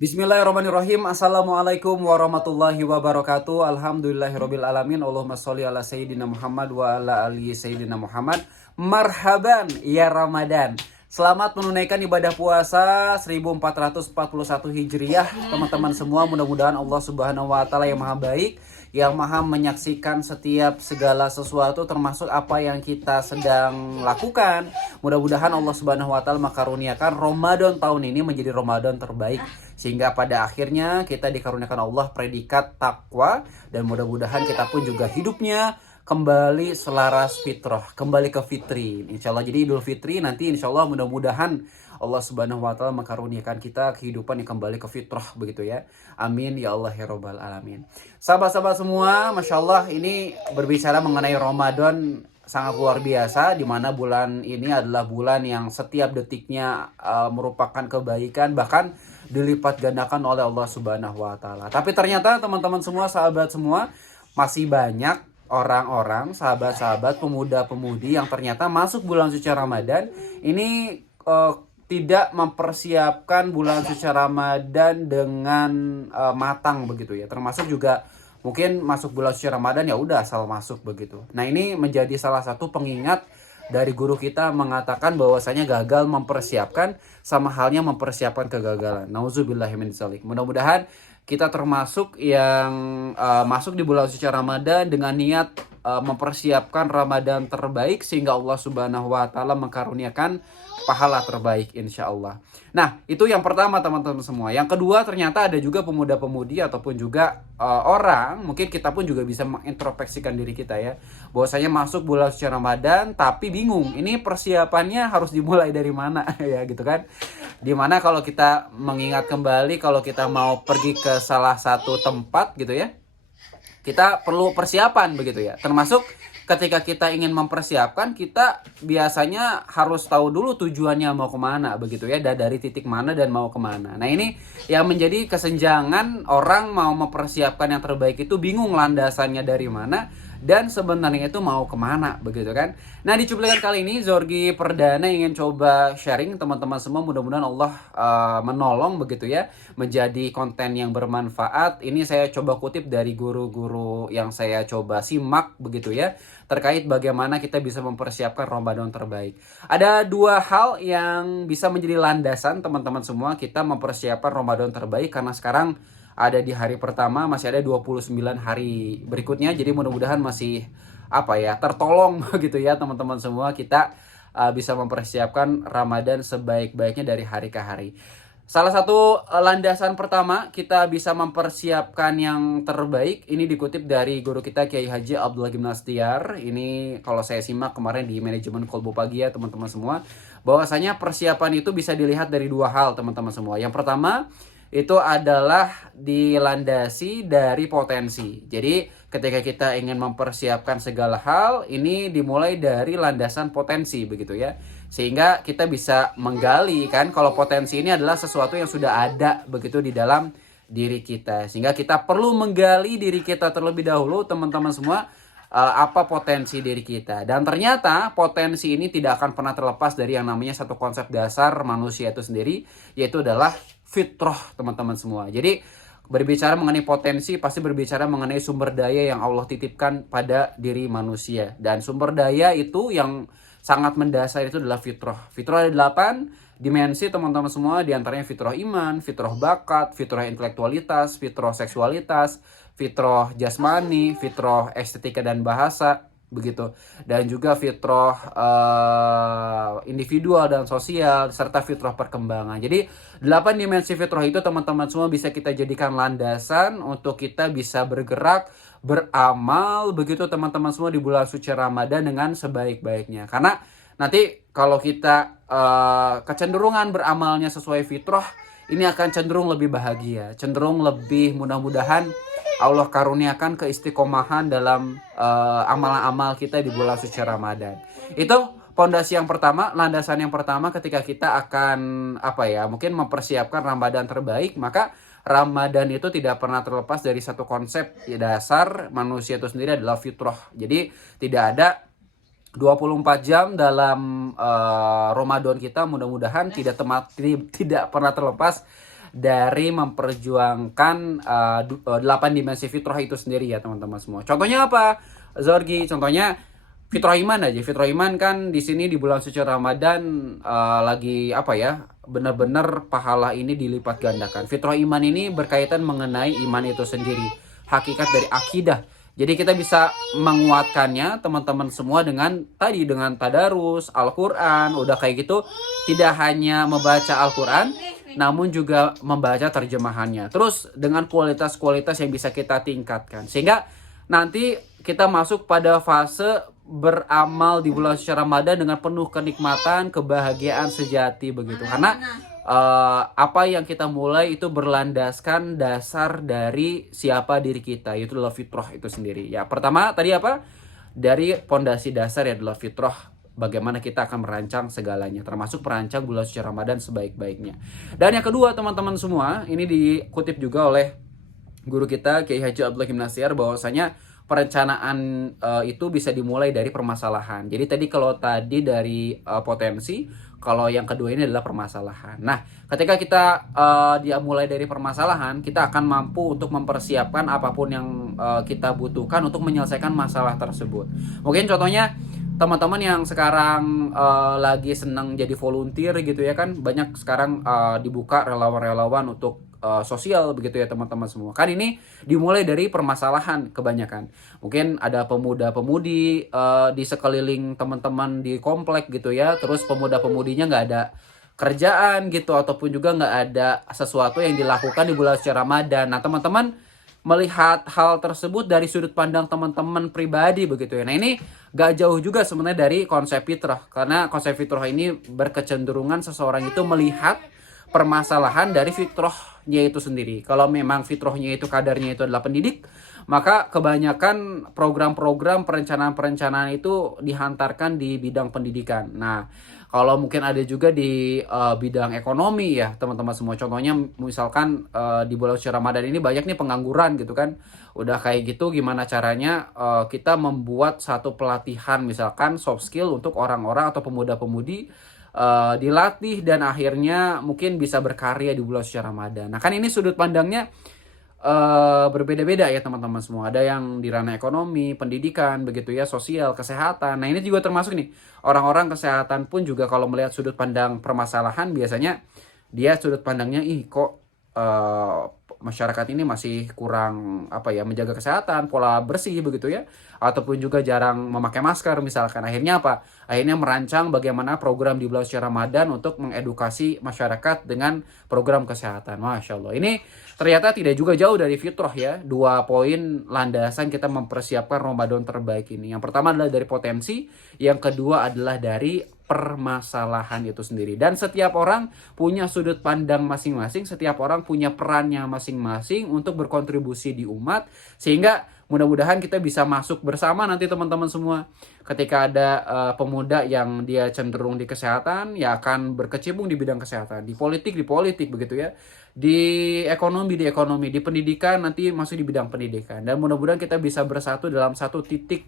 Bismillahirrahmanirrahim. Assalamualaikum warahmatullahi wabarakatuh. Alhamdulillahirabbil alamin. Allahumma sholli ala sayyidina Muhammad wa ala ali sayyidina Muhammad. Marhaban ya Ramadan. Selamat menunaikan ibadah puasa 1441 Hijriah. Teman-teman semua, mudah-mudahan Allah Subhanahu wa taala yang Maha Baik, yang Maha menyaksikan setiap segala sesuatu termasuk apa yang kita sedang lakukan. Mudah-mudahan Allah Subhanahu wa taala makaruniakan Ramadan tahun ini menjadi Ramadan terbaik, sehingga pada akhirnya kita dikaruniakan Allah predikat takwa, dan mudah-mudahan kita pun juga hidupnya kembali selaras fitrah, kembali ke fitri insya Allah. Jadi Idul Fitri nanti insya Allah mudah-mudahan Allah Subhanahu wa taala makaruniakan kita kehidupan yang kembali ke fitrah, begitu ya. Amin ya Allah ya Rabbal alamin. Sahabat-sahabat semua, Masya Allah, ini berbicara mengenai Ramadan sangat luar biasa, di mana bulan ini adalah bulan yang setiap detiknya merupakan kebaikan, bahkan dilipat gandakan oleh Allah Subhanahu wa taala. Tapi ternyata teman-teman semua, sahabat semua, masih banyak orang-orang, sahabat-sahabat, pemuda-pemudi yang ternyata masuk bulan suci Ramadan ini tidak mempersiapkan bulan suci Ramadan dengan matang, begitu ya. Termasuk juga mungkin masuk bulan suci Ramadan ya udah asal masuk begitu. Nah, ini menjadi salah satu pengingat dari guru kita mengatakan bahwasanya gagal mempersiapkan sama halnya mempersiapkan kegagalan. Nauzubillahi min dzalik. Mudah-mudahan kita termasuk yang masuk di bulan suci Ramadan dengan niat mempersiapkan Ramadan terbaik, sehingga Allah Subhanahu wa taala mengkaruniakan pahala terbaik insya Allah. Nah, itu yang pertama teman-teman semua. Yang kedua, ternyata ada juga pemuda-pemudi ataupun juga orang, mungkin kita pun juga bisa mengintrospeksikan diri kita ya, bahwasanya masuk bulan suci Ramadan tapi bingung ini persiapannya harus dimulai dari mana ya gitu kan. Dimana kalau kita mengingat kembali, kalau kita mau pergi ke salah satu tempat gitu ya, kita perlu persiapan begitu ya. Termasuk ketika kita ingin mempersiapkan, kita biasanya harus tahu dulu tujuannya mau kemana begitu ya, dan dari titik mana dan mau kemana. Nah, ini yang menjadi kesenjangan orang mau mempersiapkan yang terbaik itu bingung landasannya dari mana dan sebenarnya itu mau kemana begitu kan. Nah, di cuplikan kali ini Zorgi Perdana ingin coba sharing teman-teman semua, mudah-mudahan Allah menolong begitu ya, menjadi konten yang bermanfaat. Ini saya coba kutip dari guru-guru yang saya coba simak begitu ya, terkait bagaimana kita bisa mempersiapkan Ramadan terbaik. Ada dua hal yang bisa menjadi landasan teman-teman semua kita mempersiapkan Ramadan terbaik, karena sekarang ada di hari pertama, masih ada 29 hari berikutnya. Jadi mudah-mudahan masih tertolong gitu ya teman-teman semua, kita bisa mempersiapkan Ramadan sebaik-baiknya dari hari ke hari. Salah satu landasan pertama kita bisa mempersiapkan yang terbaik ini dikutip dari guru kita Kiai Haji Abdullah Gimnastiar. Ini kalau saya simak kemarin di manajemen Kolbu Pagi ya teman-teman semua, bahwasanya persiapan itu bisa dilihat dari dua hal teman-teman semua. Yang pertama itu adalah dilandasi dari potensi. Jadi ketika kita ingin mempersiapkan segala hal, ini dimulai dari landasan potensi begitu ya. Sehingga kita bisa menggali kan kalau potensi ini adalah sesuatu yang sudah ada begitu di dalam diri kita. Sehingga kita perlu menggali diri kita terlebih dahulu teman-teman semua, apa potensi diri kita. Dan ternyata potensi ini tidak akan pernah terlepas dari yang namanya satu konsep dasar manusia itu sendiri, yaitu adalah fitrah teman-teman semua. Jadi berbicara mengenai potensi pasti berbicara mengenai sumber daya yang Allah titipkan pada diri manusia. Dan sumber daya itu yang sangat mendasar itu adalah fitrah. Fitrah ada 8 dimensi teman-teman semua, diantaranya fitrah iman, fitrah bakat, fitrah intelektualitas, fitrah seksualitas, fitrah jasmani, fitrah estetika dan bahasa begitu, dan juga fitrah individual dan sosial, serta fitrah perkembangan. Jadi 8 dimensi fitrah itu teman-teman semua bisa kita jadikan landasan untuk kita bisa bergerak, beramal begitu teman-teman semua di bulan suci Ramadan dengan sebaik-baiknya. Karena nanti kalau kita kecenderungan beramalnya sesuai fitrah, ini akan cenderung lebih bahagia, cenderung lebih mudah-mudahan Allah karuniakan keistiqomahan dalam amal-amal kita di bulan suci Ramadan. Itu pondasi yang pertama, landasan yang pertama ketika kita akan mungkin mempersiapkan Ramadan terbaik, maka Ramadan itu tidak pernah terlepas dari satu konsep dasar manusia itu sendiri adalah fitrah. Jadi tidak ada 24 jam dalam Ramadan kita, mudah-mudahan tidak pernah terlepas dari memperjuangkan 8 dimensi fitrah itu sendiri ya teman-teman semua. Contohnya apa, Zorgi? Contohnya fitrah iman aja. Fitrah iman kan di sini di bulan suci Ramadan lagi apa ya? Benar-benar pahala ini dilipat gandakan. Fitrah iman ini berkaitan mengenai iman itu sendiri, hakikat dari akidah. Jadi kita bisa menguatkannya teman-teman semua dengan tadarus Al-Qur'an. Udah kayak gitu tidak hanya membaca Al-Qur'an namun juga membaca terjemahannya. Terus dengan kualitas-kualitas yang bisa kita tingkatkan sehingga nanti kita masuk pada fase beramal di bulan suci Ramadan dengan penuh kenikmatan, kebahagiaan sejati begitu. Karena apa yang kita mulai itu berlandaskan dasar dari siapa diri kita, yaitu adalah fitrah itu sendiri. Ya, pertama tadi apa? Dari pondasi dasar ya adalah fitrah. Bagaimana kita akan merancang segalanya, termasuk merancang bulan suci Ramadan sebaik-baiknya. Dan yang kedua teman-teman semua, ini dikutip juga oleh guru kita Kiai Haji Abdullah Kim Nasyar bahwasanya perencanaan itu bisa dimulai dari permasalahan. Jadi tadi kalau tadi dari potensi, kalau yang kedua ini adalah permasalahan. Nah, ketika kita dia mulai dari permasalahan, kita akan mampu untuk mempersiapkan apapun yang kita butuhkan untuk menyelesaikan masalah tersebut. Mungkin contohnya teman-teman yang sekarang lagi senang jadi volunteer gitu ya kan, banyak sekarang dibuka relawan-relawan untuk sosial begitu ya teman-teman semua. Kan ini dimulai dari permasalahan kebanyakan. Mungkin ada pemuda-pemudi di sekeliling teman-teman di komplek gitu ya. Terus pemuda-pemudinya nggak ada kerjaan gitu ataupun juga nggak ada sesuatu yang dilakukan di bulan suci Ramadan. Nah teman-teman melihat hal tersebut dari sudut pandang teman-teman pribadi begitu ya. Nah ini gak jauh juga sebenarnya dari konsep fitrah. Karena konsep fitrah ini berkecenderungan seseorang itu melihat permasalahan dari fitrahnya itu sendiri. Kalau memang fitrahnya itu kadarnya itu adalah pendidik, maka kebanyakan program-program perencanaan-perencanaan itu dihantarkan di bidang pendidikan. Nah, kalau mungkin ada juga di bidang ekonomi ya teman-teman semua. Contohnya misalkan di bulan suci Ramadan ini banyak nih pengangguran gitu kan. Udah kayak gitu gimana caranya kita membuat satu pelatihan misalkan soft skill untuk orang-orang atau pemuda-pemudi dilatih dan akhirnya mungkin bisa berkarya di bulan suci Ramadan. Nah kan ini sudut pandangnya berbeda-beda ya teman-teman semua. Ada yang di ranah ekonomi, pendidikan, begitu ya, sosial, kesehatan. Nah ini juga termasuk nih orang-orang kesehatan pun juga kalau melihat sudut pandang permasalahan biasanya dia sudut pandangnya kok masyarakat ini masih kurang apa ya menjaga kesehatan, pola bersih begitu ya, ataupun juga jarang memakai masker misalkan. Akhirnya apa? Akhirnya merancang bagaimana program di bulan suci Ramadan untuk mengedukasi masyarakat dengan program kesehatan. Masya Allah. Ini ternyata tidak juga jauh dari fitrah ya. 2 poin landasan kita mempersiapkan Ramadan terbaik ini. Yang pertama adalah dari potensi, yang kedua adalah dari permasalahan itu sendiri. Dan setiap orang punya sudut pandang masing-masing, setiap orang punya perannya masing-masing untuk berkontribusi di umat, sehingga mudah-mudahan kita bisa masuk bersama nanti teman-teman semua. Ketika ada pemuda yang dia cenderung di kesehatan, ya akan berkecimpung di bidang kesehatan, di politik begitu ya, di ekonomi, di pendidikan nanti masuk di bidang pendidikan. Dan mudah-mudahan kita bisa bersatu dalam satu titik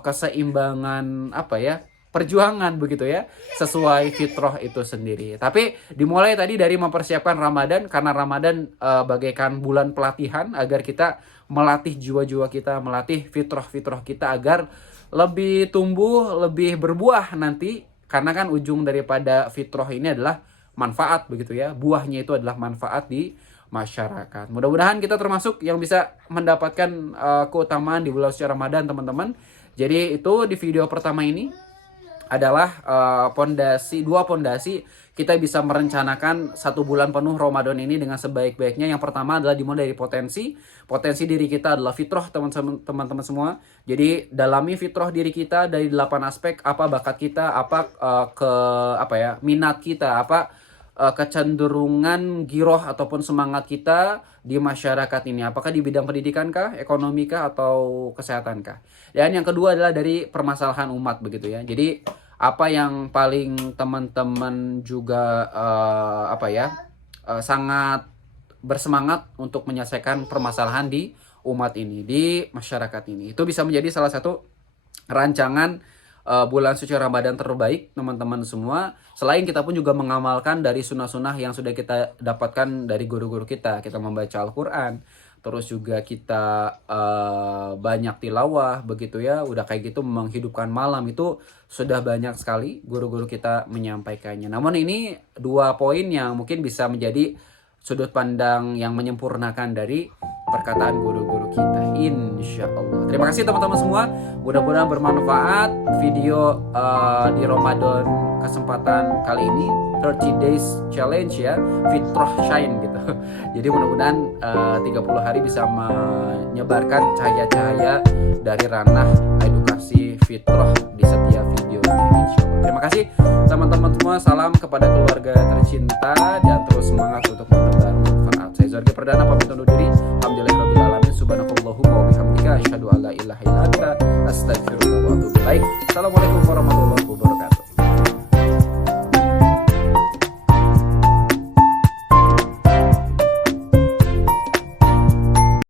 keseimbangan apa ya, perjuangan begitu ya, sesuai fitrah itu sendiri. Tapi dimulai tadi dari mempersiapkan Ramadan, karena Ramadan bagaikan bulan pelatihan agar kita melatih jiwa-jiwa kita, melatih fitrah-fitrah kita agar lebih tumbuh, lebih berbuah nanti. Karena kan ujung daripada fitrah ini adalah manfaat begitu ya, buahnya itu adalah manfaat di masyarakat. Mudah-mudahan kita termasuk yang bisa mendapatkan keutamaan di bulan suci Ramadan teman-teman. Jadi itu di video pertama ini adalah dua pondasi kita bisa merencanakan 1 bulan penuh Ramadan ini dengan sebaik-baiknya. Yang pertama adalah dimulai dari potensi diri kita adalah fitrah teman-teman semua. Jadi dalami fitrah diri kita dari 8 aspek, apa bakat kita, apa minat kita, apa kecenderungan giroh ataupun semangat kita di masyarakat ini, apakah di bidang pendidikan kah, ekonomi kah, atau kesehatan kah. Dan yang kedua adalah dari permasalahan umat begitu ya. Jadi apa yang paling teman-teman juga sangat bersemangat untuk menyelesaikan permasalahan di umat ini, di masyarakat ini, itu bisa menjadi salah satu rancangan bulan suci Ramadan terbaik teman-teman semua. Selain kita pun juga mengamalkan dari sunnah-sunnah yang sudah kita dapatkan dari guru-guru kita. Kita membaca Al-Quran, terus juga kita banyak tilawah begitu ya. Udah kayak gitu menghidupkan malam, itu sudah banyak sekali guru-guru kita menyampaikannya. Namun ini 2 poin yang mungkin bisa menjadi sudut pandang yang menyempurnakan dari perkataan guru-guru kita, insya Allah. Terima kasih teman-teman semua, mudah-mudahan bermanfaat video di Ramadan kesempatan kali ini, 30 days challenge ya, Fitrah Shine gitu. Jadi mudah-mudahan 30 hari bisa menyebarkan cahaya-cahaya dari ranah edukasi fitrah di setiap video ini, insya Allah. Terima kasih teman-teman semua, salam kepada keluarga tercinta dan terus semangat